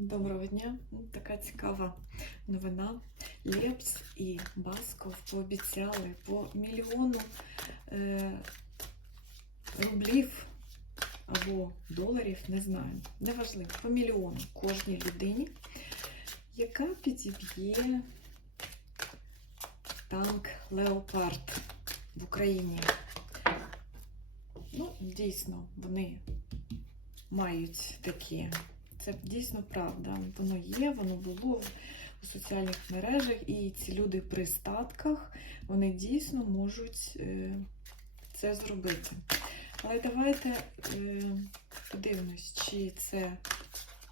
Доброго дня. Така цікава новина. Лепс і Басков пообіцяли по мільйону е, рублів або доларів, не знаю, неважливо, по мільйону кожній людині, яка підіб'є танк Леопард в Україні. Ну, дійсно, вони мають такі. Це дійсно правда. Воно є, воно було у соціальних мережах, і ці люди при статках вони дійсно можуть е, це зробити. Але давайте е, подивимось, чи це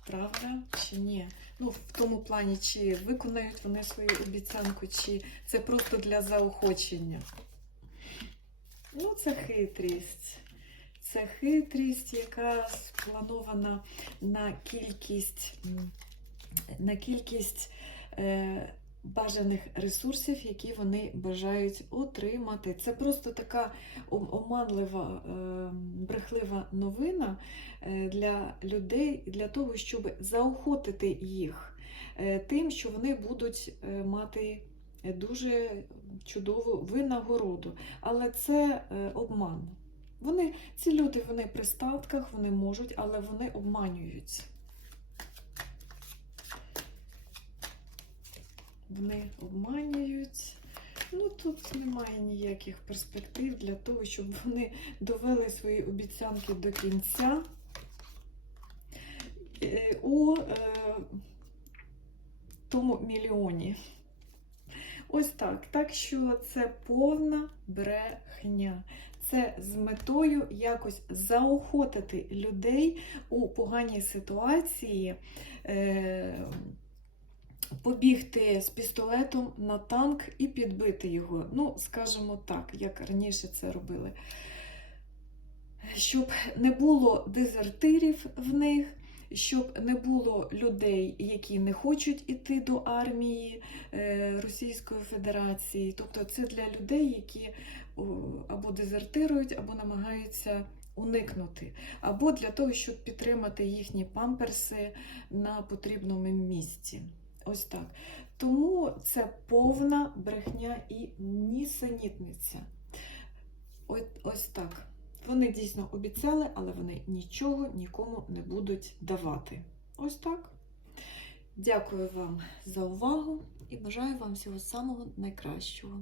правда, чи ні. Ну, в тому плані, чи виконають вони свою обіцянку, чи це просто для заохочення. Ну, це хитрість. Це хитрість, яка спланована на кількість, на кількість е, бажаних ресурсів, які вони бажають отримати. Це просто така ом- оманлива, е, брехлива новина е, для людей, для того, щоб заохотити їх е, тим, що вони будуть е, мати дуже чудову винагороду. Але це обман. Вони, ці люди, вони при статках, вони можуть, але вони обманюють. Вони обманюють. Ну, тут немає ніяких перспектив для того, щоб вони довели свої обіцянки до кінця. Е, У е, тому мільйоні. Ось так. Так що це повна брехня. Це з метою якось заохотити людей у поганій ситуації, е, побігти з пістолетом на танк і підбити його. Ну, скажімо так, як раніше це робили. Щоб не було дезертирів в них, щоб не було людей, які не хочуть іти до армії е, Російської Федерації. Тобто це для людей, які або дезертирують, або намагаються уникнути, або для того, щоб підтримати їхні памперси на потрібному місці. Ось так. Тому це повна брехня і нісенітниця. Ось, ось так. Вони дійсно обіцяли, але вони нічого нікому не будуть давати. Ось так. Дякую вам за увагу і бажаю вам всього самого найкращого.